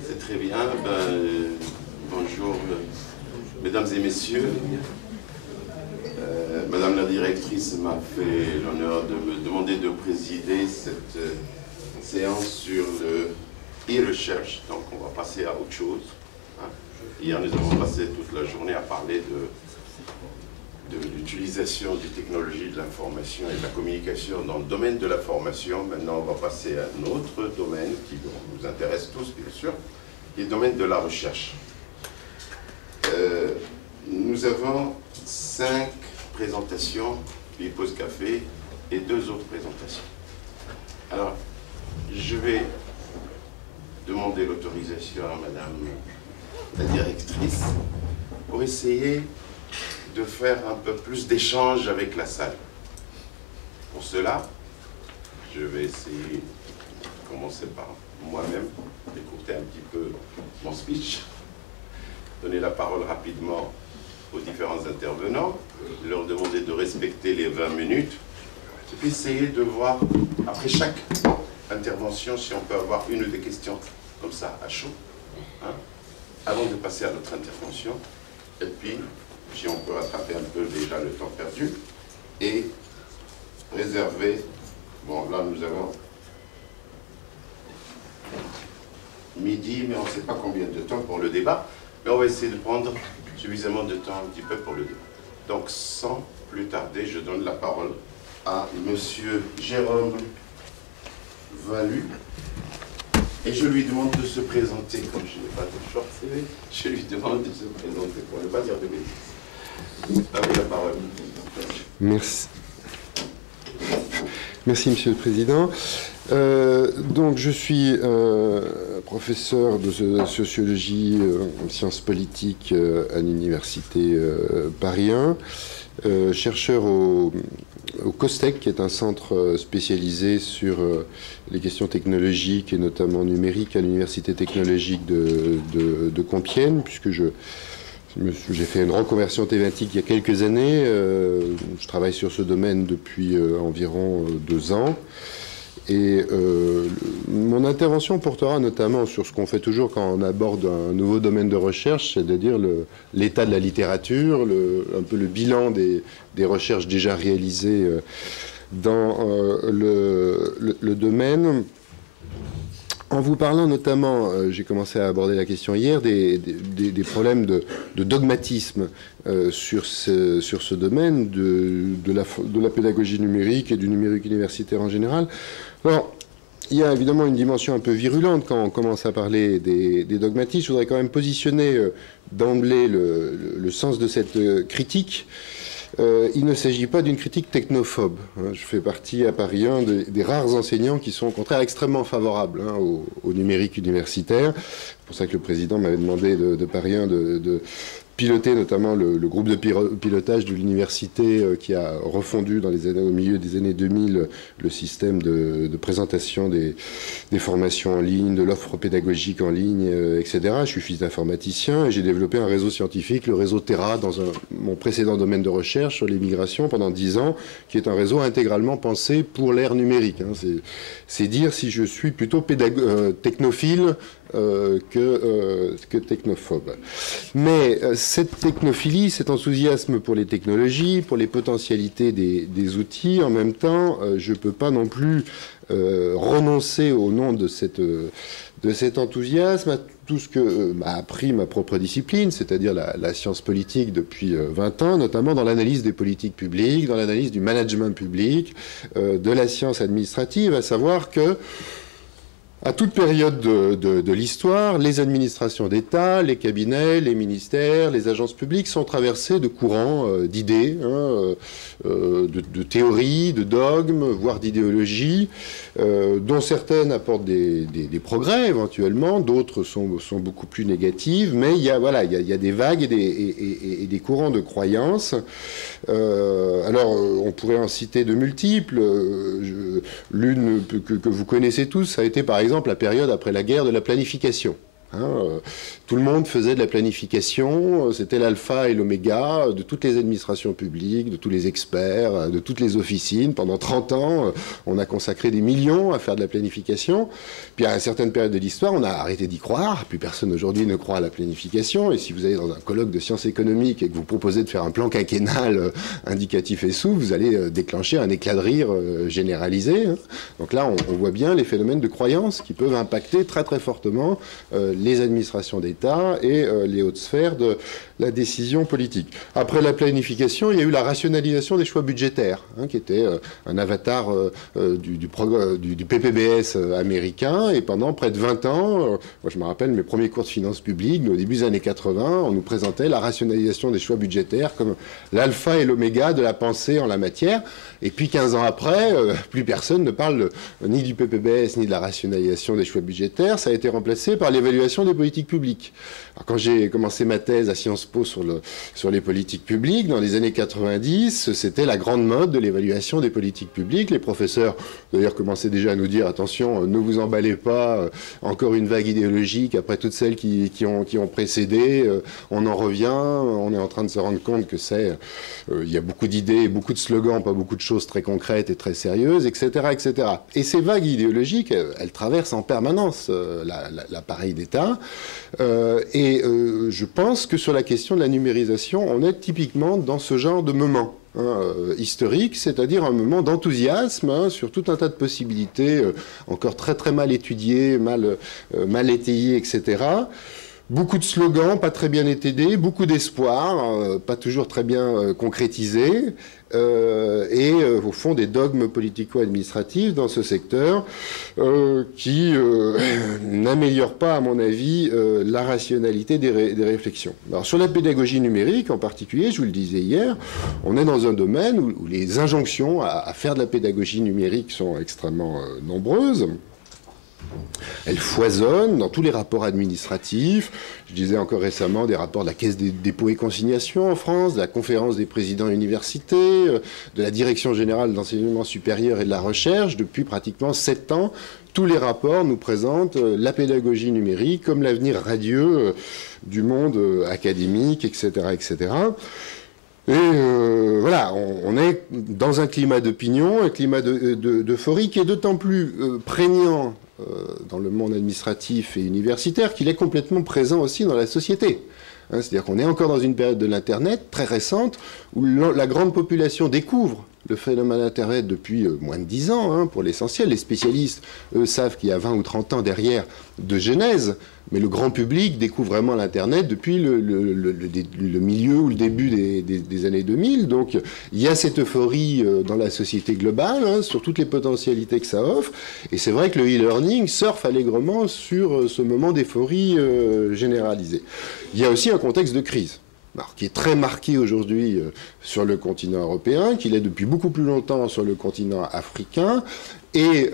C'est très bien. Bonjour, mesdames et messieurs. Madame la directrice m'a fait l'honneur de me demander de présider cette séance sur le e-recherche. Donc on va passer à autre chose. Hein. Hier, nous avons passé toute la journée à parler de l'utilisation des technologies de l'information et de la communication dans le domaine de la formation. Maintenant, on va passer à un autre domaine qui nous intéresse tous, bien sûr, qui est le domaine de la recherche. Nous avons 5 présentations, puis pause café, et 2 autres présentations. Alors, je vais demander l'autorisation à Madame la directrice pour essayer de faire un peu plus d'échange avec la salle. Pour cela, je vais essayer de commencer par moi-même, d'écourter un petit peu mon speech, donner la parole rapidement aux différents intervenants, leur demander de respecter les 20 minutes, et puis essayer de voir, après chaque intervention, si on peut avoir une ou deux questions comme ça, à chaud, hein, avant de passer à notre intervention, et puis si on peut rattraper un peu déjà le temps perdu, et réserver, bon là nous avons midi, mais on ne sait pas combien de temps pour le débat, mais on va essayer de prendre suffisamment de temps un petit peu pour le débat. Donc sans plus tarder, je donne la parole à Monsieur Jérôme Valu, et je lui demande de se présenter, comme je n'ai pas de short CV, je lui demande de se présenter pour ne pas dire de bêtises. Avec la parole. Merci. Merci, Monsieur le Président. Donc, je suis professeur de sociologie, sciences politiques à l'université Paris 1, chercheur au COSTEC, qui est un centre spécialisé sur les questions technologiques et notamment numériques à l'université technologique de Compiègne, puisque j'ai fait une reconversion thématique il y a quelques années. Je travaille sur ce domaine depuis environ 2 ans. Et mon intervention portera notamment sur ce qu'on fait toujours quand on aborde un nouveau domaine de recherche, c'est-à-dire l'état de la littérature, un peu le bilan des recherches déjà réalisées dans le domaine. En vous parlant notamment, j'ai commencé à aborder la question hier, des problèmes de dogmatisme sur ce domaine de la pédagogie numérique et du numérique universitaire en général. Alors, il y a évidemment une dimension un peu virulente quand on commence à parler des dogmatismes. Je voudrais quand même positionner d'emblée le sens de cette critique. Il ne s'agit pas d'une critique technophobe. Je fais partie à Paris 1 des rares enseignants qui sont au contraire extrêmement favorables au numérique universitaire. C'est pour ça que le président m'avait demandé de Paris 1 de piloter notamment le groupe de pilotage de l'université qui a refondu au milieu des années 2000 le système de présentation des formations en ligne, de l'offre pédagogique en ligne, etc. Je suis fils d'informaticien et j'ai développé un réseau scientifique, le réseau Terra, dans mon précédent domaine de recherche sur les migrations pendant 10 ans, qui est un réseau intégralement pensé pour l'ère numérique. C'est dire si je suis plutôt technophile que technophobe. Mais cette technophilie, cet enthousiasme pour les technologies, pour les potentialités des outils, en même temps, je ne peux pas non plus renoncer au nom de cet enthousiasme à tout ce que m'a appris ma propre discipline, c'est-à-dire la science politique depuis 20 ans, notamment dans l'analyse des politiques publiques, dans l'analyse du management public, de la science administrative, à savoir que à toute période de l'histoire, les administrations d'État, les cabinets, les ministères, les agences publiques sont traversés de courants d'idées, de théories, de dogmes, voire d'idéologies, dont certaines apportent des progrès éventuellement, d'autres sont beaucoup plus négatives, mais il y a des vagues et des courants de croyances. Alors, on pourrait en citer de multiples. L'une que vous connaissez tous, ça a été par exemple la période après la guerre de la planification. Tout le monde faisait de la planification, c'était l'alpha et l'oméga de toutes les administrations publiques, de tous les experts, de toutes les officines. Pendant 30 ans, on a consacré des millions à faire de la planification. Puis à une certaine période de l'histoire, on a arrêté d'y croire. Plus personne aujourd'hui ne croit à la planification. Et si vous allez dans un colloque de sciences économiques et que vous proposez de faire un plan quinquennal indicatif et souple, vous allez déclencher un éclat de rire généralisé. Donc là, on voit bien les phénomènes de croyance qui peuvent impacter très très fortement les administrations d'État et les hautes sphères de la décision politique. Après la planification, il y a eu la rationalisation des choix budgétaires, qui était un avatar du PPBS américain. Et pendant près de 20 ans, moi je me rappelle mes premiers cours de finances publiques, au début des années 80, on nous présentait la rationalisation des choix budgétaires comme l'alpha et l'oméga de la pensée en la matière. Et puis 15 ans après, plus personne ne parle ni du PPBS ni de la rationalisation des choix budgétaires. Ça a été remplacé par l'évaluation des politiques publiques. Alors, quand j'ai commencé ma thèse à Sciences Po sur les politiques publiques, dans les années 90, c'était la grande mode de l'évaluation des politiques publiques. Les professeurs, d'ailleurs, commençaient déjà à nous dire, attention, ne vous emballez pas, encore une vague idéologique, après toutes celles qui ont précédé, on en revient, on est en train de se rendre compte que il y a beaucoup d'idées, beaucoup de slogans, pas beaucoup de choses très concrètes et très sérieuses, etc., etc. Et ces vagues idéologiques, elles traversent en permanence l'appareil d'État. Et je pense que sur la question de la numérisation, on est typiquement dans ce genre de moment historique, c'est-à-dire un moment d'enthousiasme sur tout un tas de possibilités encore très très mal étudiées, mal étayées, etc. Beaucoup de slogans, pas très bien étayés, beaucoup d'espoir, pas toujours très bien concrétisés, et au fond des dogmes politico-administratifs dans ce secteur qui n'améliorent pas, à mon avis, la rationalité des réflexions. Alors sur la pédagogie numérique en particulier, je vous le disais hier, on est dans un domaine où les injonctions à faire de la pédagogie numérique sont extrêmement nombreuses. Elle foisonne dans tous les rapports administratifs. Je disais encore récemment des rapports de la Caisse des dépôts et consignations en France, de la Conférence des présidents universités, de la Direction générale d'enseignement supérieur et de la recherche. Depuis pratiquement 7 ans, tous les rapports nous présentent la pédagogie numérique comme l'avenir radieux du monde académique, etc., etc. Et voilà, on est dans un climat d'opinion, un climat d'euphorie qui est d'autant plus prégnant dans le monde administratif et universitaire qu'il est complètement présent aussi dans la société. C'est-à-dire qu'on est encore dans une période de l'Internet très récente où la grande population découvre le phénomène Internet depuis moins de 10 ans, pour l'essentiel. Les spécialistes, eux, savent qu'il y a 20 ou 30 ans derrière de genèse, mais le grand public découvre vraiment l'Internet depuis le milieu ou le début des années 2000. Donc il y a cette euphorie dans la société globale, sur toutes les potentialités que ça offre. Et c'est vrai que le e-learning surfe allègrement sur ce moment d'euphorie généralisée. Il y a aussi un contexte de crise. Alors, qui est très marqué aujourd'hui sur le continent européen, qu'il est depuis beaucoup plus longtemps sur le continent africain, et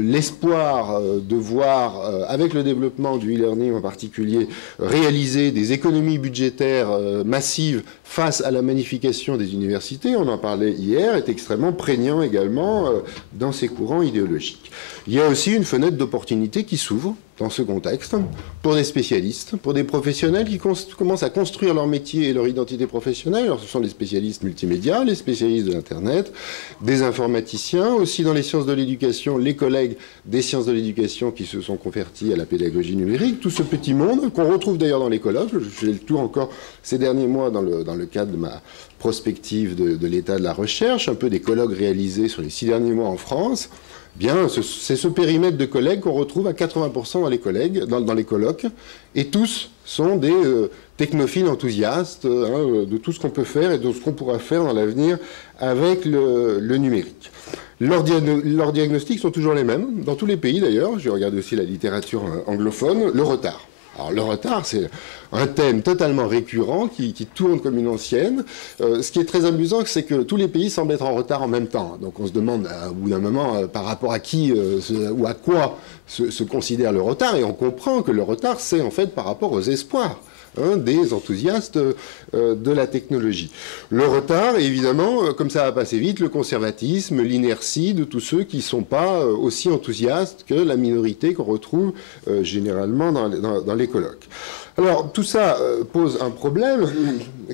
l'espoir de voir, avec le développement du e-learning en particulier, réaliser des économies budgétaires massives face à la magnification des universités, on en parlait hier, est extrêmement prégnant également dans ces courants idéologiques. Il y a aussi une fenêtre d'opportunité qui s'ouvre dans ce contexte pour des spécialistes, pour des professionnels qui commencent à construire leur métier et leur identité professionnelle. Alors, ce sont les spécialistes multimédia, les spécialistes de l'Internet, des informaticiens, aussi dans les sciences de l'éducation, les collègues des sciences de l'éducation qui se sont convertis à la pédagogie numérique, tout ce petit monde qu'on retrouve d'ailleurs dans les colloques. Je fais le tour encore ces derniers mois dans le cadre de ma prospective de l'état de la recherche, un peu des colloques réalisés sur les 6 derniers mois en France. Bien, c'est ce périmètre de collègues qu'on retrouve à 80% dans les colloques, et tous sont des technophiles enthousiastes de tout ce qu'on peut faire et de ce qu'on pourra faire dans l'avenir avec le numérique. Leurs diagnostics sont toujours les mêmes, dans tous les pays d'ailleurs, je regarde aussi la littérature anglophone, le retard. Alors le retard, c'est un thème totalement récurrent qui tourne comme une ancienne. Ce qui est très amusant, c'est que tous les pays semblent être en retard en même temps. Donc on se demande au bout d'un moment par rapport à qui ou à quoi se considère le retard. Et on comprend que le retard, c'est en fait par rapport aux espoirs des enthousiastes de la technologie. Le retard, évidemment, comme ça va passer vite, le conservatisme, l'inertie de tous ceux qui ne sont pas aussi enthousiastes que la minorité qu'on retrouve généralement dans les colloques. Alors, tout ça pose un problème,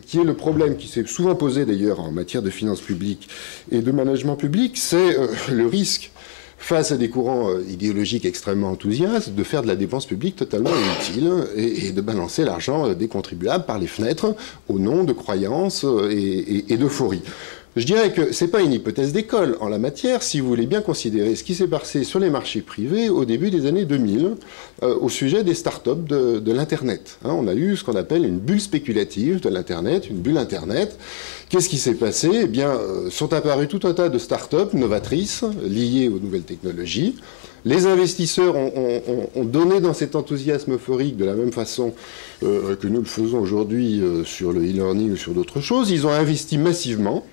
qui est le problème qui s'est souvent posé d'ailleurs en matière de finances publiques et de management public, c'est le risque, face à des courants idéologiques extrêmement enthousiastes, de faire de la dépense publique totalement inutile et de balancer l'argent des contribuables par les fenêtres au nom de croyances et d'euphorie. Je dirais que ce n'est pas une hypothèse d'école en la matière, si vous voulez bien considérer ce qui s'est passé sur les marchés privés au début des années 2000 au sujet des start-up de l'Internet. On a eu ce qu'on appelle une bulle spéculative de l'Internet, une bulle Internet. Qu'est-ce qui s'est passé? Eh bien, sont apparus tout un tas de start-up novatrices liées aux nouvelles technologies. Les investisseurs ont donné dans cet enthousiasme euphorique de la même façon que nous le faisons aujourd'hui sur le e-learning ou sur d'autres choses. Ils ont investi massivement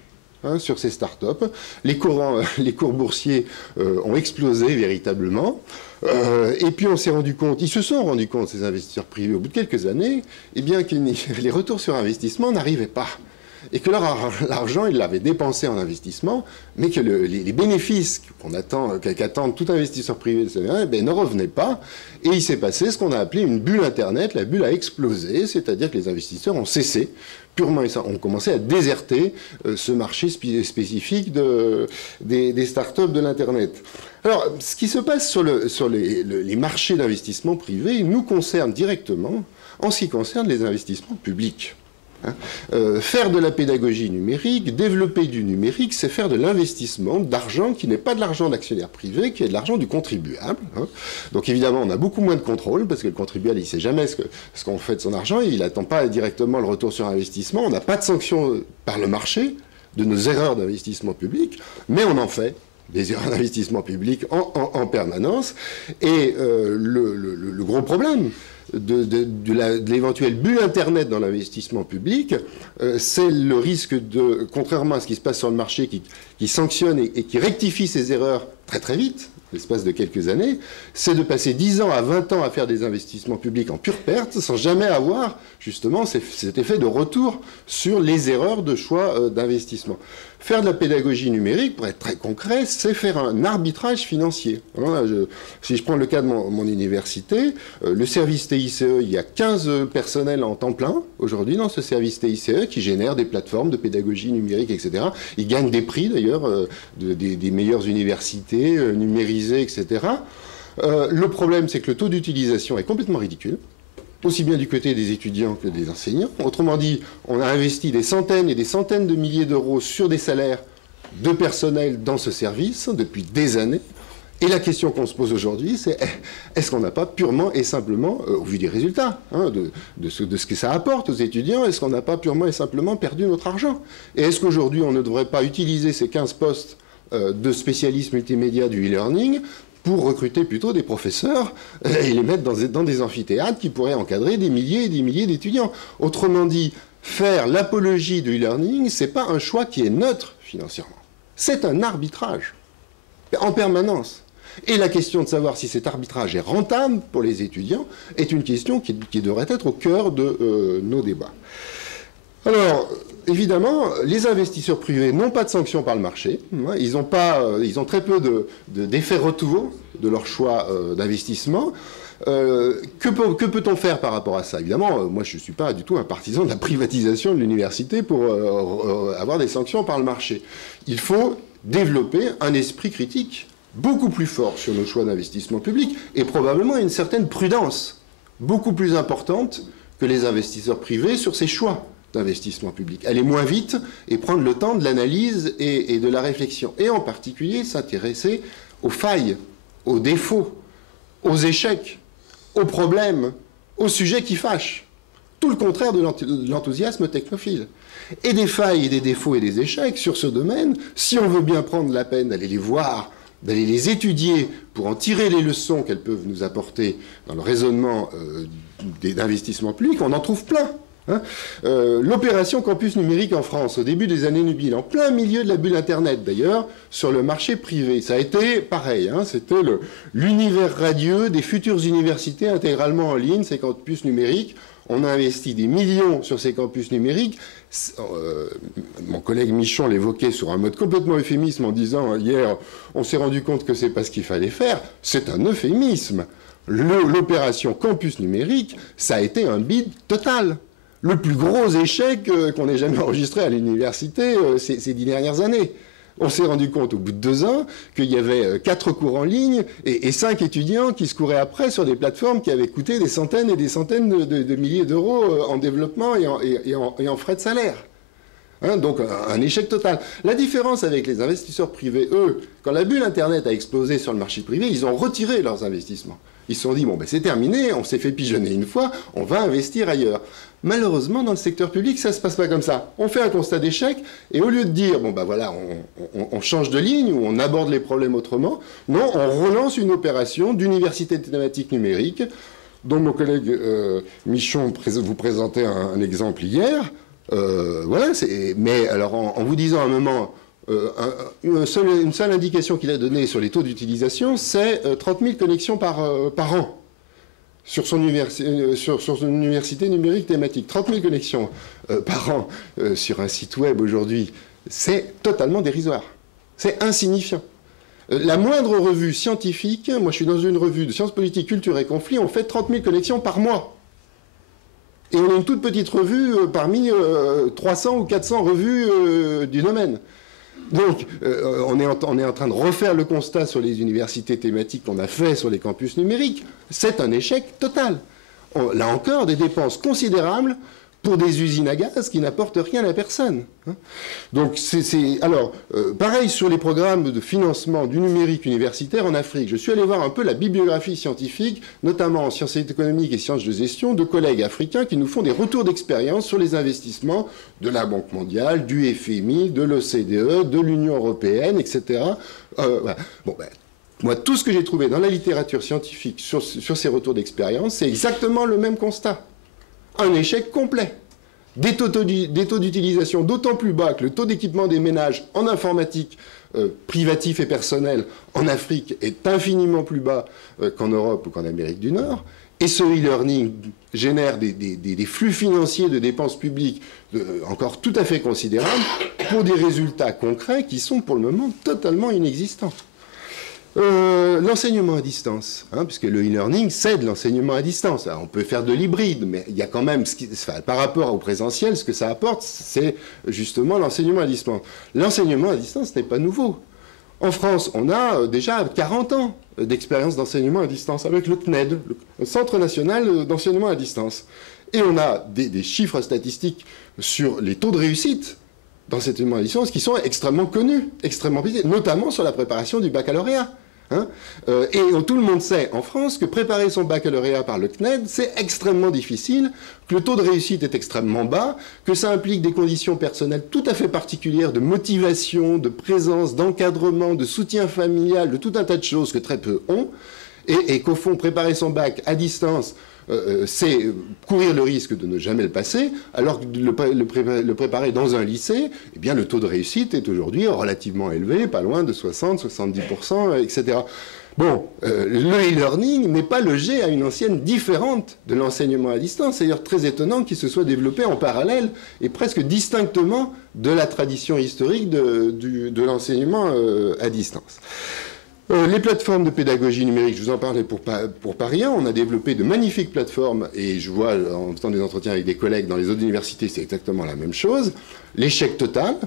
sur ces startups. Les cours boursiers ont explosé véritablement. Et puis on s'est rendu compte, ils se sont rendus compte, ces investisseurs privés, au bout de quelques années, eh bien, que les retours sur investissement n'arrivaient pas. Et que l'argent, ils l'avaient dépensé en investissement, mais que les bénéfices qu'attendent tout investisseur privé ne revenaient pas. Et il s'est passé ce qu'on a appelé une bulle Internet. La bulle a explosé, c'est-à-dire que les investisseurs ont cessé, purement et simplement, ont commencé à déserter ce marché spécifique des startups de l'Internet. Alors, ce qui se passe sur les marchés d'investissement privés nous concerne directement en ce qui concerne les investissements publics. Faire de la pédagogie numérique, développer du numérique, c'est faire de l'investissement d'argent qui n'est pas de l'argent d'actionnaire privé, qui est de l'argent du contribuable. Donc évidemment, on a beaucoup moins de contrôle, parce que le contribuable, il ne sait jamais ce qu'on fait de son argent, il n'attend pas directement le retour sur investissement, on n'a pas de sanction par le marché de nos erreurs d'investissement public, mais on en fait des erreurs d'investissement public en permanence. Et le gros problème de l'éventuelle bulle Internet dans l'investissement public, c'est le risque de, contrairement à ce qui se passe sur le marché, qui sanctionne et qui rectifie ses erreurs très très vite, l'espace de quelques années, c'est de passer 10 ans à 20 ans à faire des investissements publics en pure perte, sans jamais avoir justement cet effet de retour sur les erreurs de choix d'investissement. Faire de la pédagogie numérique, pour être très concret, c'est faire un arbitrage financier. Si je prends le cas de mon université, le service TICE, il y a 15 personnels en temps plein aujourd'hui dans ce service TICE qui génèrent des plateformes de pédagogie numérique, etc. Ils gagnent des prix d'ailleurs des meilleures universités numérisées, etc. Le problème, c'est que le taux d'utilisation est complètement ridicule, aussi bien du côté des étudiants que des enseignants. Autrement dit, on a investi des centaines et des centaines de milliers d'euros sur des salaires de personnel dans ce service depuis des années. Et la question qu'on se pose aujourd'hui, c'est est-ce qu'on n'a pas purement et simplement, au vu des résultats, de ce que ça apporte aux étudiants, est-ce qu'on n'a pas purement et simplement perdu notre argent? Et est-ce qu'aujourd'hui, on ne devrait pas utiliser ces 15 postes de spécialistes multimédia du e-learning pour recruter plutôt des professeurs et les mettre dans des amphithéâtres qui pourraient encadrer des milliers et des milliers d'étudiants? Autrement dit, faire l'apologie du e-learning, ce n'est pas un choix qui est neutre financièrement. C'est un arbitrage en permanence. Et la question de savoir si cet arbitrage est rentable pour les étudiants est une question qui devrait être au cœur de nos débats. Alors, évidemment, les investisseurs privés n'ont pas de sanctions par le marché. Ils ont très peu d'effets retour de leur choix d'investissement. Que peut-on faire par rapport à ça? Évidemment, moi je ne suis pas du tout un partisan de la privatisation de l'université pour avoir des sanctions par le marché. Il faut développer un esprit critique beaucoup plus fort sur nos choix d'investissement public et probablement une certaine prudence beaucoup plus importante que les investisseurs privés sur ces choix d'investissement public. Aller moins vite et prendre le temps de l'analyse et de la réflexion. Et en particulier s'intéresser aux failles, aux défauts, aux échecs, aux problèmes, aux sujets qui fâchent. Tout le contraire de l'enthousiasme technophile. Et des failles et des défauts et des échecs sur ce domaine, si on veut bien prendre la peine d'aller les voir, d'aller les étudier pour en tirer les leçons qu'elles peuvent nous apporter dans le raisonnement d'investissement public, on en trouve plein. Hein, l'opération campus numérique en France, au début des années 2000, en plein milieu de la bulle Internet d'ailleurs, sur le marché privé, ça a été pareil, hein, c'était l'univers radieux des futures universités intégralement en ligne, ces campus numériques. On a investi des millions sur ces campus numériques. Mon collègue Michon l'évoquait sur un mode complètement euphémisme en disant hier, on s'est rendu compte que c'est pas ce qu'il fallait faire. C'est un euphémisme. L'opération campus numérique, ça a été un bide total. Le plus gros échec qu'on ait jamais enregistré à l'université ces 10 dernières années. On s'est rendu compte au bout de 2 ans qu'il y avait 4 cours en ligne et 5 étudiants qui se couraient après sur des plateformes qui avaient coûté des centaines et des centaines de milliers d'euros en développement et en frais de salaire. Hein, donc un échec total. La différence avec les investisseurs privés, eux, quand la bulle Internet a explosé sur le marché privé, ils ont retiré leurs investissements. Ils se sont dit, bon, ben, c'est terminé, on s'est fait pigeonner une fois, on va investir ailleurs. Malheureusement, dans le secteur public, ça ne se passe pas comme ça. On fait un constat d'échec, et au lieu de dire, bon, ben voilà, on change de ligne, ou on aborde les problèmes autrement, non, on relance une opération d'université thématique numérique, dont mon collègue Michon vous présentait un exemple hier. Voilà, mais alors en vous disant à un moment... une seule indication qu'il a donnée sur les taux d'utilisation, c'est 30 000 connexions par an sur son université numérique thématique. 30 000 connexions par an sur un site web aujourd'hui, c'est totalement dérisoire. C'est insignifiant. La moindre revue scientifique, moi je suis dans une revue de sciences politiques, culture et conflits, on fait 30 000 connexions par mois. Et on a une toute petite revue parmi 300 ou 400 revues du domaine. Donc, on est en train de refaire le constat sur les universités thématiques qu'on a fait sur les campus numériques. C'est un échec total. Là encore, des dépenses considérables pour des usines à gaz qui n'apportent rien à personne. Donc, alors, pareil sur les programmes de financement du numérique universitaire en Afrique. Je suis allé voir un peu la bibliographie scientifique, notamment en sciences économiques et sciences de gestion, de collègues africains qui nous font des retours d'expérience sur les investissements de la Banque mondiale, du FMI, de l'OCDE, de l'Union européenne, etc. Voilà. Bon, ben, moi, tout ce que j'ai trouvé dans la littérature scientifique sur ces retours d'expérience, c'est exactement le même constat. Un échec complet. Des taux d'utilisation d'autant plus bas que le taux d'équipement des ménages en informatique privatif et personnel en Afrique est infiniment plus bas qu'en Europe ou qu'en Amérique du Nord. Et ce e-learning génère des flux financiers de dépenses publiques encore tout à fait considérables pour des résultats concrets qui sont pour le moment totalement inexistants. L'enseignement à distance, hein, puisque le e-learning, c'est de l'enseignement à distance. Alors, on peut faire de l'hybride, mais il y a quand même, par rapport au présentiel, ce que ça apporte, c'est justement l'enseignement à distance. L'enseignement à distance n'est pas nouveau. En France, on a déjà 40 ans d'expérience d'enseignement à distance avec le CNED, le Centre national d'enseignement à distance. Et on a des chiffres statistiques sur les taux de réussite d'enseignement à distance qui sont extrêmement connus, extrêmement précis, notamment sur la préparation du baccalauréat. Hein, et tout le monde sait en France que préparer son baccalauréat par le CNED, c'est extrêmement difficile, que le taux de réussite est extrêmement bas, que ça implique des conditions personnelles tout à fait particulières de motivation, de présence, d'encadrement, de soutien familial, de tout un tas de choses que très peu ont, et qu'au fond, préparer son bac à distance, c'est courir le risque de ne jamais le passer, alors que le préparer dans un lycée, eh bien, le taux de réussite est aujourd'hui relativement élevé, pas loin de 60, 70%, etc. Bon, le e-learning n'est pas logé à une ancienne différente de l'enseignement à distance. C'est d'ailleurs très étonnant qu'il se soit développé en parallèle et presque distinctement de la tradition historique de l'enseignement à distance. Les plateformes de pédagogie numérique, je vous en parlais pour pas rien. On a développé de magnifiques plateformes et je vois en faisant des entretiens avec des collègues dans les autres universités, c'est exactement la même chose. L'échec total,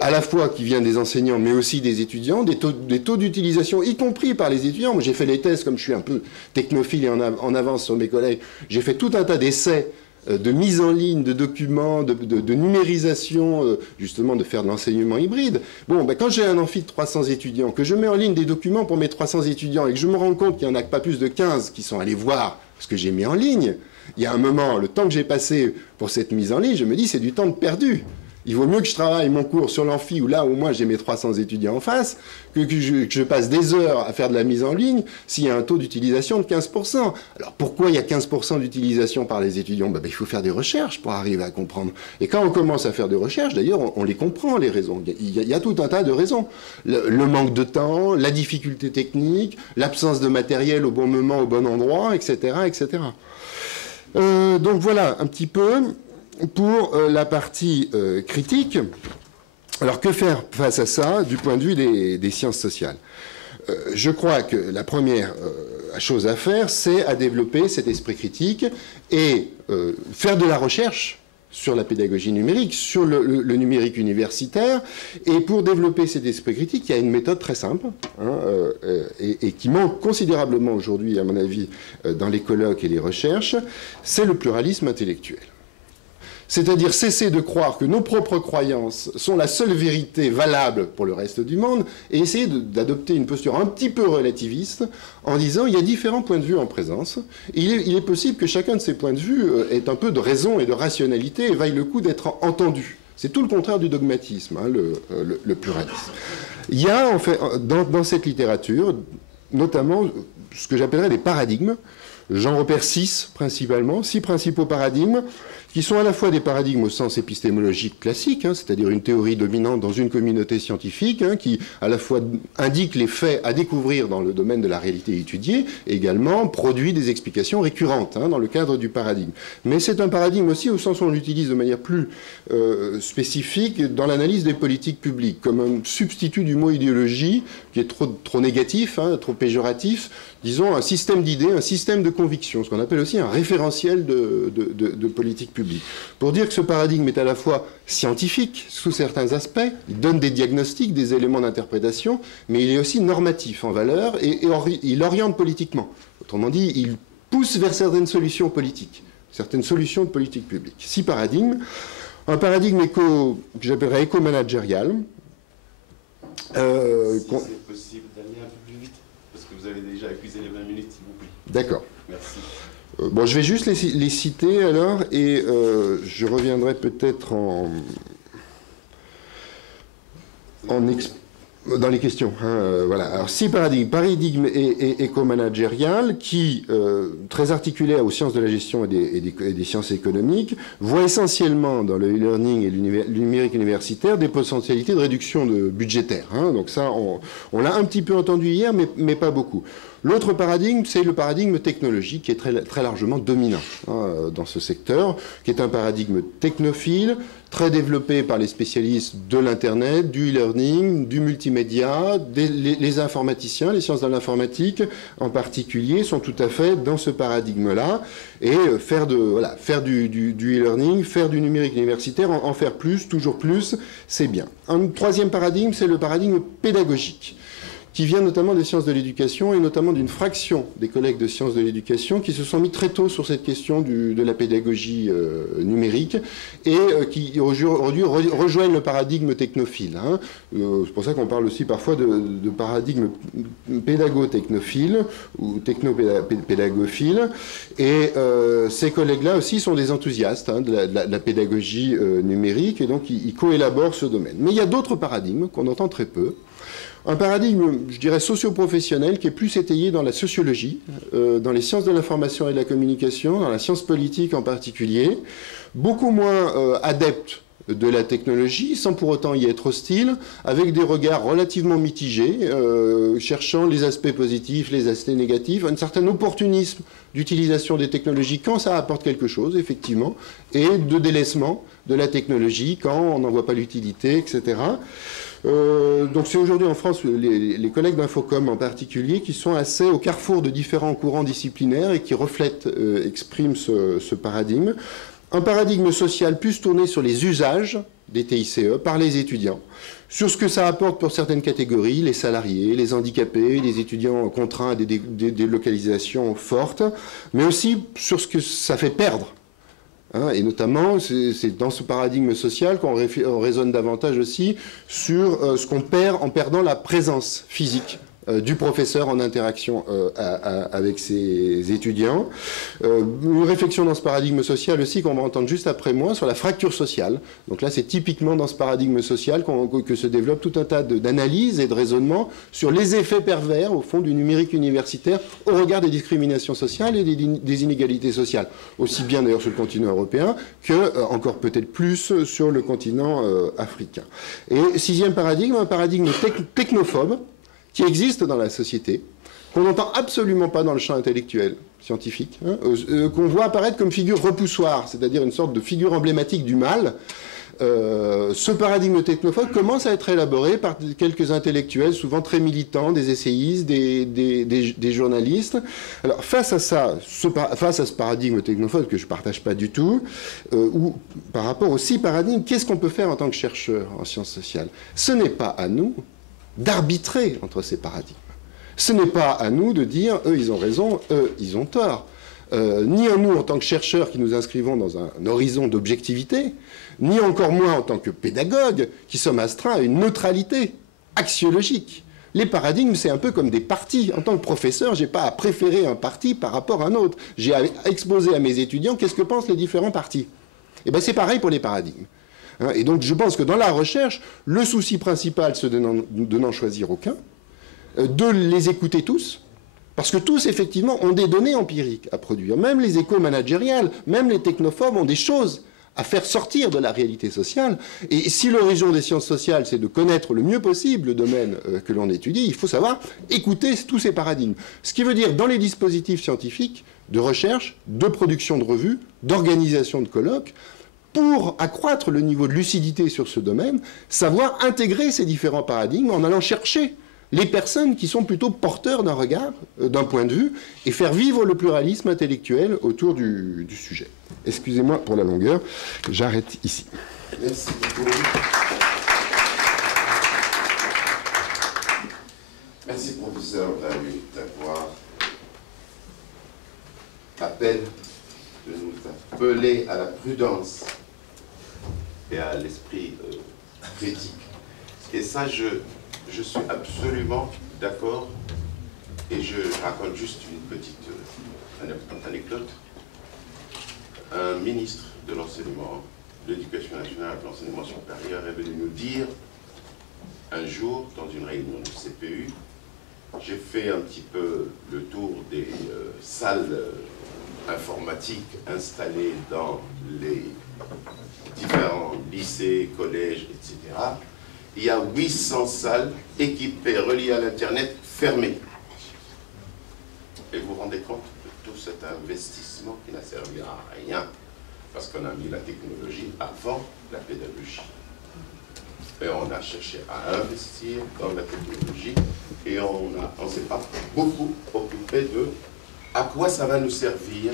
à la fois qui vient des enseignants mais aussi des étudiants, des taux d'utilisation, y compris par les étudiants. Moi j'ai fait les tests, comme je suis un peu technophile et en avance sur mes collègues, j'ai fait tout un tas d'essais de mise en ligne de documents, de numérisation, justement de faire de l'enseignement hybride. Bon, ben, quand j'ai un amphi de 300 étudiants, que je mets en ligne des documents pour mes 300 étudiants et que je me rends compte qu'il n'y en a pas plus de 15 qui sont allés voir ce que j'ai mis en ligne, il y a un moment, le temps que j'ai passé pour cette mise en ligne, je me dis c'est du temps de perdu. Il vaut mieux que je travaille mon cours sur l'amphi, où là, au moins, j'ai mes 300 étudiants en face, que je passe des heures à faire de la mise en ligne s'il y a un taux d'utilisation de 15%. Alors, pourquoi il y a 15% d'utilisation par les étudiants? Ben, il faut faire des recherches pour arriver à comprendre. Et quand on commence à faire des recherches, d'ailleurs, on les comprend, les raisons. Il y a tout un tas de raisons. Le manque de temps, la difficulté technique, l'absence de matériel au bon moment, au bon endroit, etc., etc. Donc, voilà, un petit peu... Pour la partie critique, alors que faire face à ça du point de vue des sciences sociales? Je crois que la première chose à faire, c'est à développer cet esprit critique et faire de la recherche sur la pédagogie numérique, sur le numérique universitaire. Et pour développer cet esprit critique, il y a une méthode très simple et qui manque considérablement aujourd'hui, à mon avis, dans les colloques et les recherches, c'est le pluralisme intellectuel. C'est-à-dire cesser de croire que nos propres croyances sont la seule vérité valable pour le reste du monde et essayer d'adopter une posture un petit peu relativiste en disant il y a différents points de vue en présence. Il est possible que chacun de ces points de vue ait un peu de raison et de rationalité et vaille le coup d'être entendu. C'est tout le contraire du dogmatisme, le pluralisme. Il y a en fait dans cette littérature notamment ce que j'appellerais des paradigmes. J'en repère 6 principalement, 6 principaux paradigmes qui sont à la fois des paradigmes au sens épistémologique classique, c'est-à-dire une théorie dominante dans une communauté scientifique, qui à la fois indique les faits à découvrir dans le domaine de la réalité étudiée, et également produit des explications récurrentes dans le cadre du paradigme. Mais c'est un paradigme aussi au sens où on l'utilise de manière plus spécifique dans l'analyse des politiques publiques, comme un substitut du mot idéologie, qui est trop négatif, trop péjoratif, disons un système d'idées, un système de conviction, ce qu'on appelle aussi un référentiel de politique publique. Pour dire que ce paradigme est à la fois scientifique sous certains aspects, il donne des diagnostics, des éléments d'interprétation, mais il est aussi normatif en valeur et il oriente politiquement. Autrement dit, il pousse vers certaines solutions politiques, certaines solutions de politique publique. 6 paradigmes. Un paradigme que j'appellerais éco-managérial. Si c'est possible d'aller un peu plus vite, parce que vous avez déjà accusé les 20 minutes, s'il vous plaît. D'accord. Merci. Bon, je vais juste les citer alors, et je reviendrai peut-être dans les questions. Voilà. Alors, 6 paradigmes. Paradigme éco-managérial qui, très articulé aux sciences de la gestion et des sciences économiques, voit essentiellement dans le e-learning et le numérique universitaire des potentialités de réduction budgétaire. Donc ça, on l'a un petit peu entendu hier, mais pas beaucoup. L'autre paradigme, c'est le paradigme technologique qui est très, très largement dominant dans ce secteur, qui est un paradigme technophile, très développé par les spécialistes de l'Internet, du e-learning, du multimédia, les informaticiens, les sciences de l'informatique en particulier, sont tout à fait dans ce paradigme-là. Et faire du e-learning, faire du numérique universitaire, en faire plus, toujours plus, c'est bien. Un troisième paradigme, c'est le paradigme pédagogique, qui vient notamment des sciences de l'éducation et notamment d'une fraction des collègues de sciences de l'éducation qui se sont mis très tôt sur cette question de la pédagogie numérique et qui aujourd'hui rejoignent le paradigme technophile. C'est pour ça qu'on parle aussi parfois de paradigme pédago-technophile ou techno-pédagophile. Et ces collègues-là aussi sont des enthousiastes de la pédagogie numérique et donc ils coélaborent ce domaine. Mais il y a d'autres paradigmes qu'on entend très peu. Un paradigme, je dirais, socio-professionnel qui est plus étayé dans la sociologie, dans les sciences de l'information et de la communication, dans la science politique en particulier, beaucoup moins adepte de la technologie, sans pour autant y être hostile, avec des regards relativement mitigés, cherchant les aspects positifs, les aspects négatifs, un certain opportunisme d'utilisation des technologies quand ça apporte quelque chose, effectivement, et de délaissement de la technologie quand on n'en voit pas l'utilité, etc. Donc c'est aujourd'hui en France les collègues d'Infocom en particulier qui sont assez au carrefour de différents courants disciplinaires et qui expriment ce paradigme. Un paradigme social plus tourné sur les usages des TICE par les étudiants, sur ce que ça apporte pour certaines catégories, les salariés, les handicapés, les étudiants contraints à des localisations fortes, mais aussi sur ce que ça fait perdre. Et notamment, c'est dans ce paradigme social qu'on raisonne davantage aussi sur ce qu'on perd en perdant la présence physique du professeur en interaction avec ses étudiants. Une réflexion dans ce paradigme social aussi qu'on va entendre juste après moi sur la fracture sociale. Donc là, c'est typiquement dans ce paradigme social que se développe tout un tas d'analyses et de raisonnements sur les effets pervers, au fond, du numérique universitaire au regard des discriminations sociales et des inégalités sociales. Aussi bien d'ailleurs sur le continent européen que, encore peut-être plus, sur le continent africain. Et sixième paradigme, un paradigme technophobe, qui existe dans la société, qu'on n'entend absolument pas dans le champ intellectuel, scientifique, hein, qu'on voit apparaître comme figure repoussoire, c'est-à-dire une sorte de figure emblématique du mal. Ce paradigme technophobe commence à être élaboré par quelques intellectuels, souvent très militants, des essayistes, des journalistes. Alors, face à ça, face à ce paradigme technophobe que je ne partage pas du tout, ou par rapport aux six paradigmes, qu'est-ce qu'on peut faire en tant que chercheur en sciences sociales? Ce n'est pas à nous d'arbitrer entre ces paradigmes. Ce n'est pas à nous de dire « eux, ils ont raison, eux, ils ont tort ». Ni à nous, en tant que chercheurs qui nous inscrivons dans un horizon d'objectivité, ni encore moins en tant que pédagogues qui sommes astreints à une neutralité axiologique. Les paradigmes, c'est un peu comme des partis. En tant que professeur, je n'ai pas à préférer un parti par rapport à un autre. J'ai à exposer à mes étudiants qu'est-ce que pensent les différents partis. Et bien, c'est pareil pour les paradigmes. Et donc, je pense que dans la recherche, le souci principal, c'est de n'en choisir aucun, de les écouter tous, parce que tous, effectivement, ont des données empiriques à produire. Même les échos managériales, même les technophobes ont des choses à faire sortir de la réalité sociale. Et si l'horizon des sciences sociales, c'est de connaître le mieux possible le domaine que l'on étudie, il faut savoir écouter tous ces paradigmes. Ce qui veut dire, dans les dispositifs scientifiques, de recherche, de production de revues, d'organisation de colloques, pour accroître le niveau de lucidité sur ce domaine, savoir intégrer ces différents paradigmes en allant chercher les personnes qui sont plutôt porteurs d'un regard, d'un point de vue, et faire vivre le pluralisme intellectuel autour du sujet. Excusez-moi pour la longueur, j'arrête ici. Merci beaucoup. Merci, professeur David, d'avoir appelé, de nous appeler à la prudence et à l'esprit critique. Et ça, je suis absolument d'accord, et je raconte juste une petite anecdote. Un ministre de l'enseignement, de l'éducation nationale et de l'enseignement supérieur est venu nous dire un jour, dans une réunion du CPU, j'ai fait un petit peu le tour des salles informatiques installées dans les différents lycées, collèges, etc. Il y a 800 salles équipées, reliées à l'Internet, fermées. Et vous vous rendez compte de tout cet investissement qui n'a servi à rien, parce qu'on a mis la technologie avant la pédagogie. Et on a cherché à investir dans la technologie, et on ne s'est pas beaucoup occupé de à quoi ça va nous servir,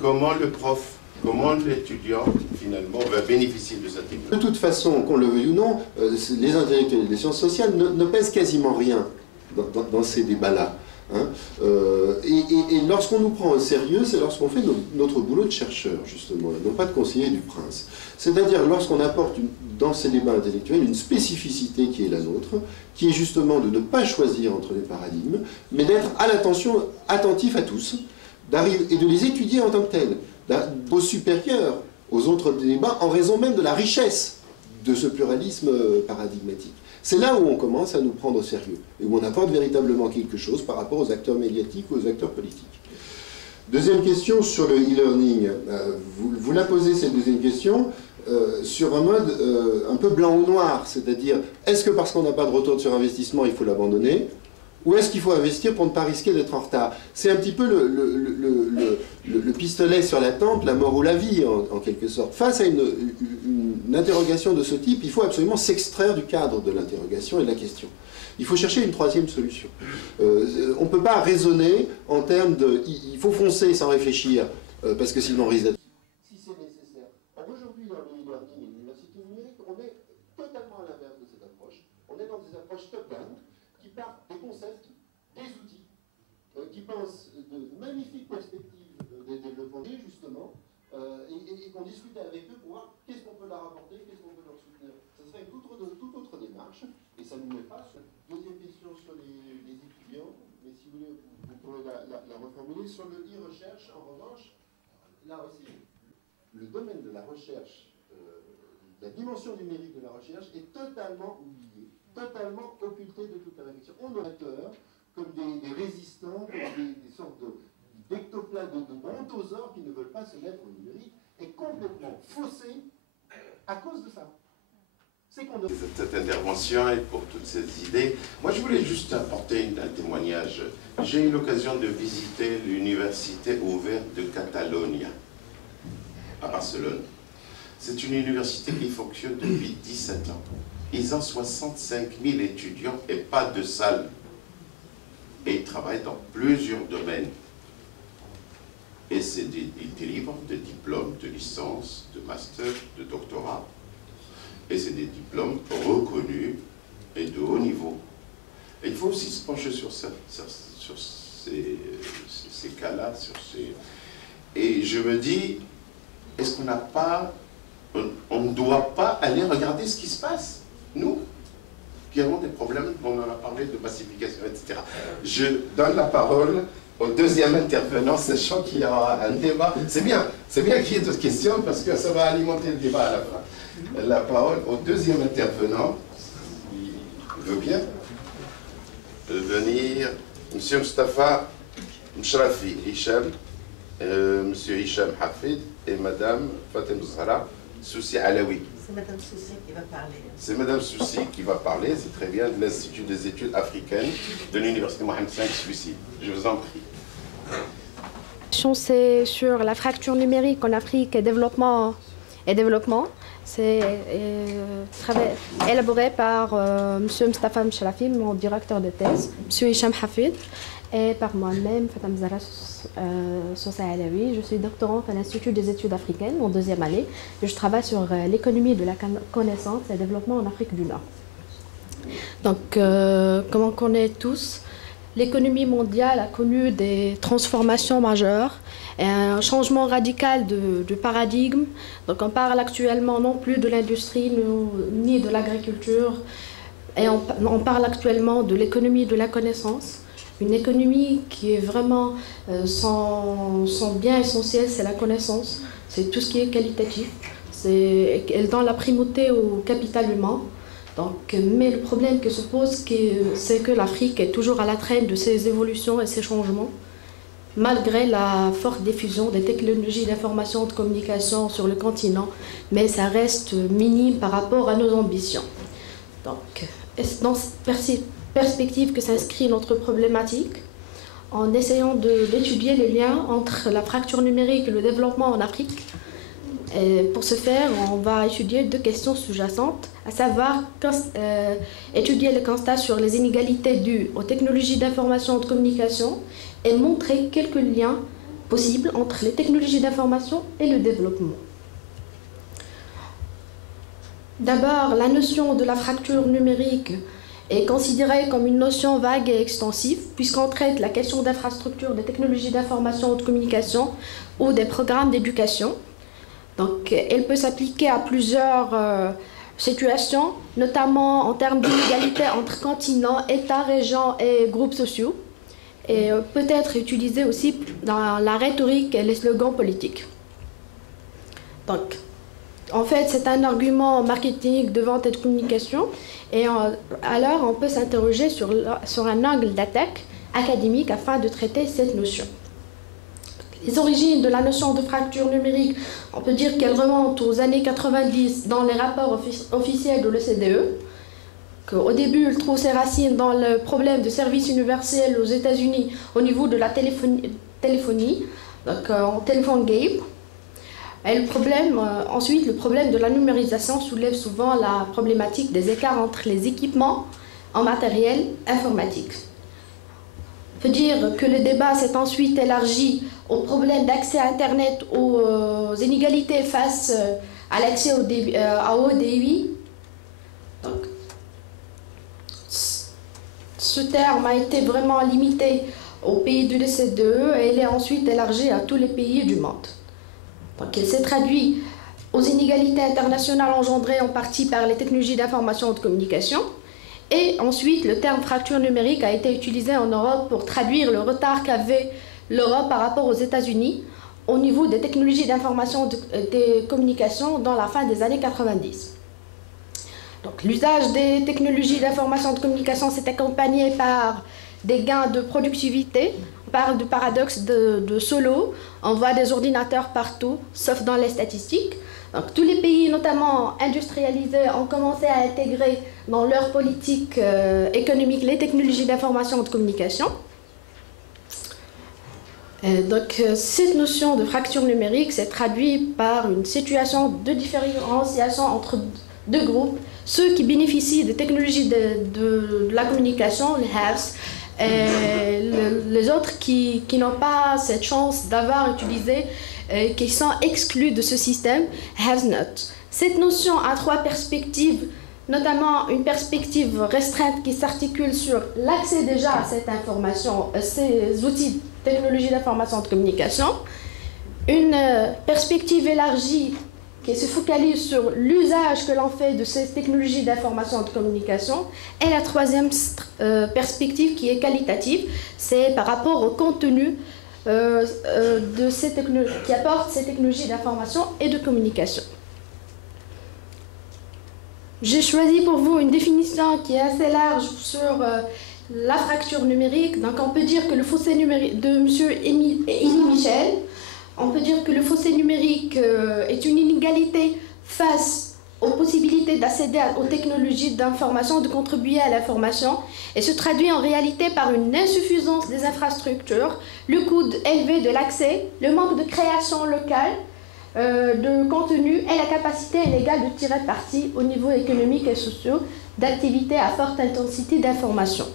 comment le prof, comment l'étudiant, finalement, va bénéficier de cette technologie. De toute façon, qu'on le veuille ou non, les intellectuels des sciences sociales ne pèsent quasiment rien dans ces débats-là. Hein. Et lorsqu'on nous prend au sérieux, c'est lorsqu'on fait notre boulot de chercheur, justement, et non pas de conseiller du prince. C'est-à-dire lorsqu'on apporte dans ces débats intellectuels une spécificité qui est la nôtre, qui est justement de ne pas choisir entre les paradigmes, mais d'être à l'attention, attentif à tous, et de les étudier en tant que tels, au supérieur aux autres débats, en raison même de la richesse de ce pluralisme paradigmatique. C'est là où on commence à nous prendre au sérieux, et où on apporte véritablement quelque chose par rapport aux acteurs médiatiques ou aux acteurs politiques. Deuxième question sur le e-learning. Vous la posez, cette deuxième question, sur un mode un peu blanc ou noir, c'est-à-dire, est-ce que parce qu'on n'a pas de retour sur investissement, il faut l'abandonner, ou est-ce qu'il faut investir pour ne pas risquer d'être en retard? C'est un petit peu le pistolet sur la tempe, la mort ou la vie, en quelque sorte. Face à une interrogation de ce type, il faut absolument s'extraire du cadre de l'interrogation et de la question. Il faut chercher une troisième solution. On ne peut pas raisonner en termes de « il faut foncer sans réfléchir, parce que sinon on risque d'être... » Si c'est nécessaire. Aujourd'hui, dans le e-learning et l'université numérique, on est totalement à l'inverse de cette approche. On est dans des approches top-down, qui partent des concepts, des outils, qui pensent de magnifiques perspectives des développements, justement, et qu'on discute avec eux pour voir qu'est-ce qu'on peut leur apporter, qu'est-ce qu'on peut leur soutenir. Ce serait une toute autre démarche, et ça nous met pas sur la deuxième question sur la reformuler. Sur le e-recherche, en revanche, là aussi, le domaine de la recherche, la dimension numérique de la recherche est totalement oubliée, totalement occultée de toute la réflexion. On a peur comme des résistants, comme des sortes d'ectoplasmes, de brontosaures qui ne veulent pas se mettre au numérique, est complètement faussée à cause de ça. C'est qu'on cette intervention et pour toutes ces idées. Moi, je voulais juste apporter un témoignage. J'ai eu l'occasion de visiter l'université ouverte de Catalogne, à Barcelone. C'est une université qui fonctionne depuis 17 ans. Ils ont 65 000 étudiants et pas de salle. Et ils travaillent dans plusieurs domaines. Et ils délivrent des diplômes de licence, de master, de doctorat. Et c'est des diplômes reconnus et de haut niveau. Et il faut aussi se pencher sur ces cas-là, Et je me dis, est-ce qu'on n'a pas... On ne doit pas aller regarder ce qui se passe, nous, qui avons des problèmes, on en a parlé de massification, etc. Je donne la parole au deuxième intervenant, sachant qu'il y aura un débat. C'est bien qu'il y ait d'autres questions, parce que ça va alimenter le débat à la fin. La parole au deuxième intervenant, il veut bien venir, M. Mustafa Mshrafi Hicham, M. Hicham Hafid et Mme Fatem Zahra Soussi Alaoui. C'est Mme Soussi qui va parler. C'est Mme Soussi qui va parler, c'est très bien, de l'Institut des études africaines de l'Université Mohamed V Soussi. Je vous en prie. C'est sur la fracture numérique en Afrique et développement. C'est élaboré par M. Mustafa Mshrafi, mon directeur de thèse, M. Hicham Hafid, et par moi-même, Fatem Zahra Soussi Alaoui. Je suis doctorante à l'Institut des études africaines en deuxième année. Et je travaille sur l'économie de la connaissance et le développement en Afrique du Nord. Donc, comme on connaît tous, l'économie mondiale a connu des transformations majeures et un changement radical de paradigme. Donc on parle actuellement non plus de l'industrie ni de l'agriculture, et on parle actuellement de l'économie de la connaissance. Une économie qui est vraiment, son bien essentiel, c'est la connaissance, c'est tout ce qui est qualitatif. Elle donne la primauté au capital humain. Donc, mais le problème qui se pose, c'est que l'Afrique est toujours à la traîne de ces évolutions et ces changements, malgré la forte diffusion des technologies d'information et de communication sur le continent, mais ça reste minime par rapport à nos ambitions. Donc, c'est dans cette perspective que s'inscrit notre problématique, en essayant d'étudier les liens entre la fracture numérique et le développement en Afrique. Et pour ce faire, on va étudier deux questions sous-jacentes, à savoir étudier les constats sur les inégalités dues aux technologies d'information et de communication et montrer quelques liens possibles entre les technologies d'information et le développement. D'abord, la notion de la fracture numérique est considérée comme une notion vague et extensive, puisqu'on traite la question d'infrastructure, des technologies d'information et de communication ou des programmes d'éducation. Donc, elle peut s'appliquer à plusieurs situations, notamment en termes d'inégalité entre continents, États, régions et groupes sociaux, et peut être utilisée aussi dans la rhétorique et les slogans politiques. Donc, en fait, c'est un argument marketing de vente et de communication, et alors on peut s'interroger sur un angle d'attaque académique afin de traiter cette notion. Les origines de la notion de fracture numérique, on peut dire qu'elle remonte aux années 90 dans les rapports officiels de l'OCDE, qu'au début, elle trouve ses racines dans le problème de service universel aux États-Unis au niveau de la téléphonie, donc en téléphone game. Et ensuite, le problème de la numérisation soulève souvent la problématique des écarts entre les équipements en matériel informatique. On peut dire que le débat s'est ensuite élargi au problème d'accès à Internet, aux inégalités face à l'accès à haut débit. Donc, ce terme a été vraiment limité aux pays de l'OCDE et il est ensuite élargi à tous les pays du monde. Donc, il s'est traduit aux inégalités internationales engendrées en partie par les technologies d'information et de communication Et ensuite, le terme fracture numérique a été utilisé en Europe pour traduire le retard qu'avait l'Europe par rapport aux États-Unis au niveau des technologies d'information et des communications dans la fin des années 90. Donc, l'usage des technologies d'information et de communication s'est accompagné par des gains de productivité. On parle du paradoxe de Solow. On voit des ordinateurs partout, sauf dans les statistiques. Donc, tous les pays, notamment industrialisés, ont commencé à intégrer dans leur politique économique les technologies d'information et de communication. Donc, cette notion de fracture numérique s'est traduite par une situation de différenciation entre deux groupes, ceux qui bénéficient des technologies de la communication, les haves, et les autres qui n'ont pas cette chance d'avoir utilisé, qui sont exclus de ce système, have not. Cette notion a trois perspectives, notamment une perspective restreinte qui s'articule sur l'accès déjà à cette information, ces outils de technologie d'information et de communication, une perspective élargie qui se focalise sur l'usage que l'on fait de ces technologies d'information et de communication, et la troisième perspective qui est qualitative, c'est par rapport au contenu de ces qui apportent ces technologies d'information et de communication. J'ai choisi pour vous une définition qui est assez large sur la fracture numérique. Donc on peut dire que le fossé numérique de M. Élie Michel, on peut dire que le fossé numérique est une inégalité face aux possibilités d'accéder aux technologies d'information, de contribuer à l'information, et se traduit en réalité par une insuffisance des infrastructures, le coût élevé de l'accès, le manque de création locale, de contenu et la capacité illégale de tirer parti au niveau économique et social d'activités à forte intensité d'information.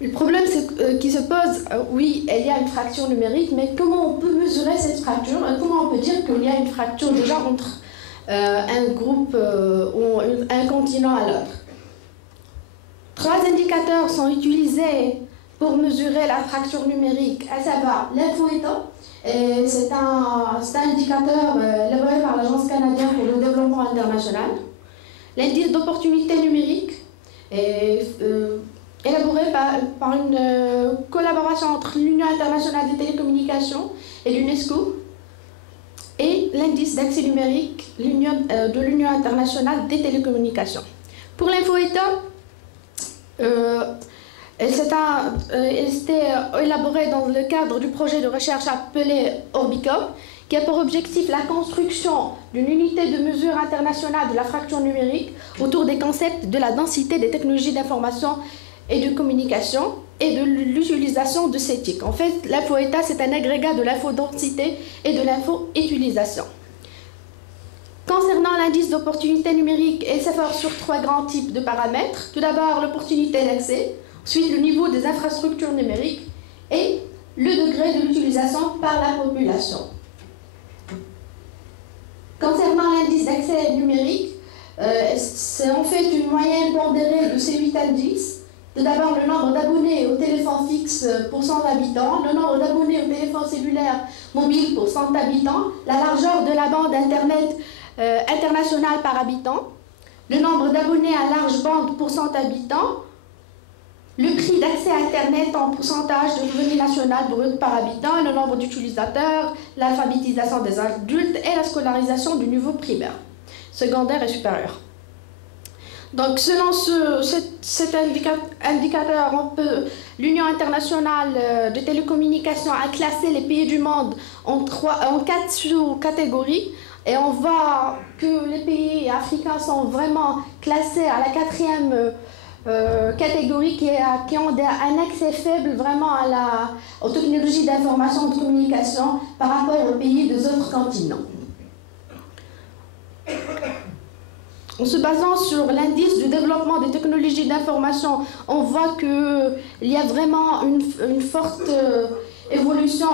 Le problème qui se pose, oui, il y a une fracture numérique, mais comment on peut mesurer cette fracture? Comment on peut dire qu'il y a une fracture déjà entre un groupe ou un continent à l'autre? Trois indicateurs sont utilisés pour mesurer la fracture numérique, à savoir l'info-état. C'est un indicateur élaboré par l'Agence canadienne pour le développement international. L'indice d'opportunité numérique est élaboré par une collaboration entre l'Union internationale des télécommunications et l'UNESCO, et l'indice d'accès numérique de l'Union internationale des télécommunications. Pour l'info-état, c'était élaboré dans le cadre du projet de recherche appelé Orbicom, qui a pour objectif la construction d'une unité de mesure internationale de la fracture numérique autour des concepts de la densité des technologies d'information et de communication et de l'utilisation de ces TIC. En fait, l'info-état, c'est un agrégat de l'infodensité et de l'info-utilisation. Concernant l'indice d'opportunité numérique, il s'efforce sur trois grands types de paramètres. Tout d'abord, l'opportunité d'accès, ensuite le niveau des infrastructures numériques et le degré de l'utilisation par la population. Concernant l'indice d'accès numérique, c'est en fait une moyenne pondérée de ces 8 indices. Tout d'abord, le nombre d'abonnés au téléphone fixe pour 100 habitants, le nombre d'abonnés au téléphone cellulaire mobile pour 100 habitants, la largeur de la bande Internet internationale par habitant, le nombre d'abonnés à large bande pour 100 habitants, le prix d'accès à Internet en pourcentage de revenu national brut par habitant, le nombre d'utilisateurs, l'alphabétisation des adultes et la scolarisation du niveau primaire, secondaire et supérieur. Donc, selon cet indicateur, l'Union internationale de télécommunications a classé les pays du monde en 4 sous-catégories. Et on voit que les pays africains sont vraiment classés à la 4e catégorie qui ont un accès faible vraiment aux technologies d'information et de communication par rapport aux pays des autres continents. En se basant sur l'indice du développement des technologies d'information, on voit qu'il y a vraiment une forte évolution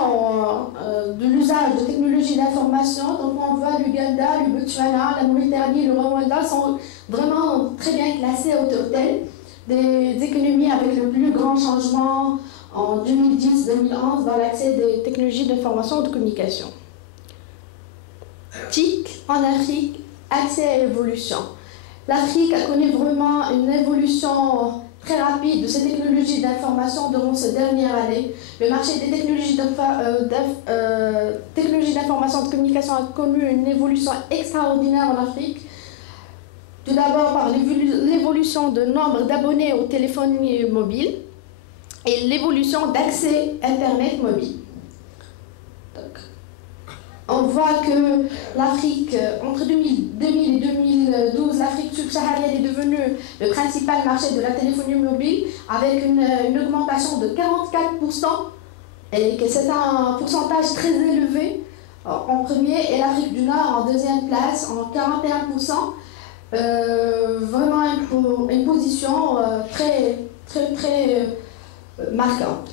de l'usage de technologies d'information. Donc on voit l'Ouganda, le Botswana, la Mauritanie, le Rwanda sont vraiment très bien classés au total des économies avec le plus grand changement en 2010-2011 dans l'accès des technologies d'information et de communication. TIC en Afrique, accès et évolution. L'Afrique a connu vraiment une évolution très rapide de ces technologies d'information durant ces dernières années. Le marché des technologies d'information et de communication a connu une évolution extraordinaire en Afrique. Tout d'abord par l'évolution du nombre d'abonnés au téléphonie mobile et l'évolution d'accès Internet mobile. Donc, on voit que l'Afrique, entre 2000 et 2012, l'Afrique subsaharienne est devenue le principal marché de la téléphonie mobile avec une augmentation de 44% et que c'est un pourcentage très élevé en premier et l'Afrique du Nord en deuxième place en 41%. Vraiment une position très marquante.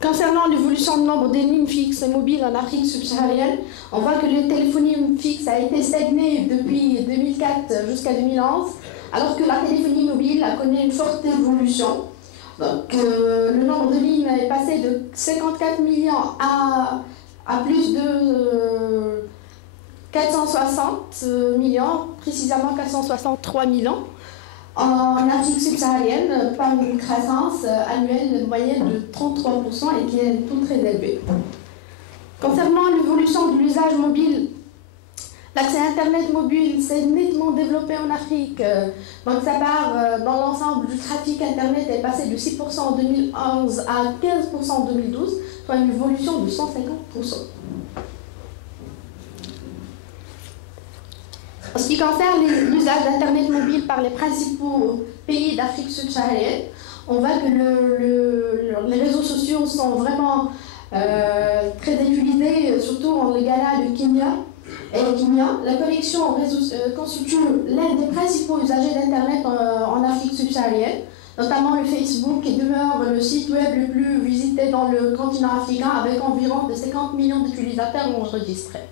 Concernant l'évolution du nombre des lignes fixes et mobiles en Afrique subsaharienne, on voit que la téléphonie fixe a été stagnée depuis 2004 jusqu'à 2011, alors que la téléphonie mobile a connu une forte évolution. Donc, le nombre de lignes est passé de 54 millions à plus de 460 millions, précisément 463 millions. En Afrique subsaharienne, par une croissance annuelle moyenne de 33% et qui est tout très élevée. Concernant l'évolution de l'usage mobile, l'accès Internet mobile s'est nettement développé en Afrique. Donc ça part dans l'ensemble du trafic Internet est passé de 6% en 2011 à 15% en 2012, soit une évolution de 150%. En ce qui concerne l'usage d'Internet mobile par les principaux pays d'Afrique subsaharienne, on voit que les réseaux sociaux sont vraiment très utilisés, surtout en Ghana, le Kenya. La connexion au réseau constitue l'un des principaux usagers d'Internet en Afrique subsaharienne, notamment le Facebook, qui demeure le site web le plus visité dans le continent africain avec environ de 50 millions d'utilisateurs enregistrés.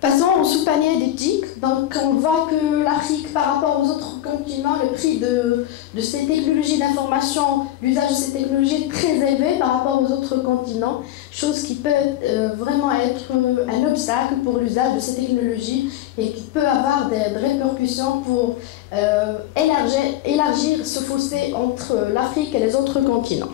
Passons au sous-panier des TIC. Donc, on voit que l'Afrique, par rapport aux autres continents, le prix de ces technologies d'information, l'usage de ces technologies est très élevé par rapport aux autres continents, chose qui peut vraiment être un obstacle pour l'usage de ces technologies et qui peut avoir des répercussions pour élargir ce fossé entre l'Afrique et les autres continents.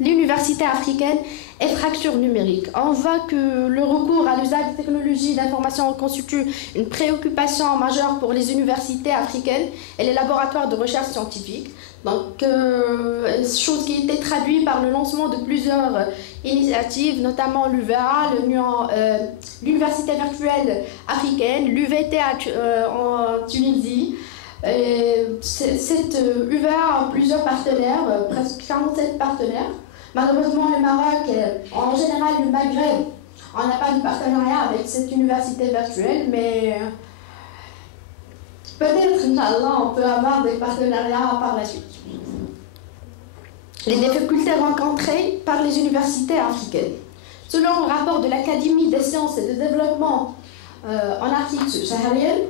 L'université africaine et fracture numérique. On voit que le recours à l'usage des technologies d'information constitue une préoccupation majeure pour les universités africaines et les laboratoires de recherche scientifique. Donc, chose qui a été traduite par le lancement de plusieurs initiatives, notamment l'UVA, l'Université virtuelle africaine, l'UVT en Tunisie. Cette UVA a plusieurs partenaires, presque 47 partenaires. Malheureusement, le Maroc, en général le Maghreb, on n'a pas de partenariat avec cette université virtuelle, mais peut-être, Inch'Allah, on peut avoir des partenariats par la suite. Les difficultés rencontrées par les universités africaines. Selon le rapport de l'Académie des sciences et du développement en Afrique subsaharienne,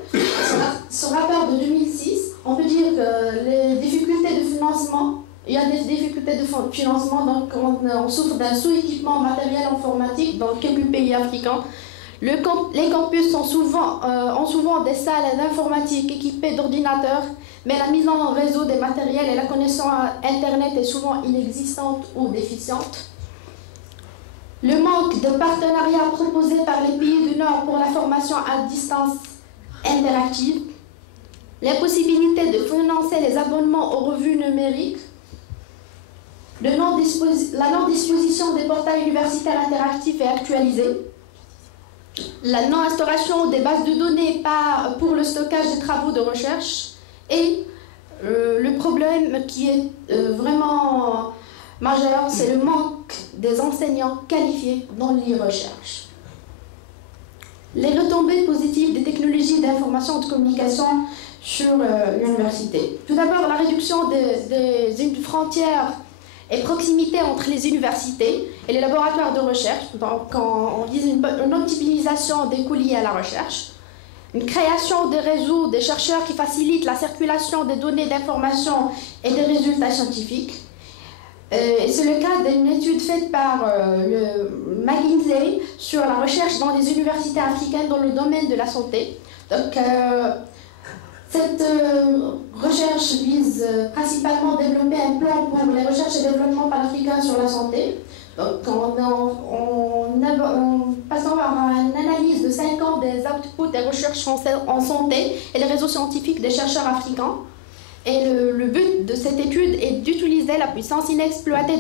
ce rapport de 2006, on peut dire que les difficultés de financement, il y a des difficultés de financement, donc on souffre d'un sous-équipement matériel informatique dans quelques pays africains. Les campus ont souvent des salles d'informatique équipées d'ordinateurs, mais la mise en réseau des matériels et la connexion à Internet est souvent inexistante ou déficiente. Le manque de partenariats proposés par les pays du Nord pour la formation à distance interactive, l'impossibilité de financer les abonnements aux revues numériques, la non-disposition des portails universitaires interactifs et actualisés, la non-instauration des bases de données pour le stockage des travaux de recherche et le problème qui est vraiment majeur, c'est le manque des enseignants qualifiés dans les recherches. Les retombées positives des technologies d'information et de communication sur l'université. Tout d'abord, la réduction des frontières et proximité entre les universités et les laboratoires de recherche. Donc, on vise une optimisation des coûts liés à la recherche. Une création des réseaux des chercheurs qui facilitent la circulation des données d'information et des résultats scientifiques. C'est le cas d'une étude faite par le McKinsey sur la recherche dans les universités africaines dans le domaine de la santé. Donc, cette recherche vise principalement à développer un plan pour les recherches et développement panafricains sur la santé. Donc, en passant par une analyse de 5 ans des outputs des recherches en santé et les réseaux scientifiques des chercheurs africains. Et le but de cette étude est d'utiliser la puissance inexploitée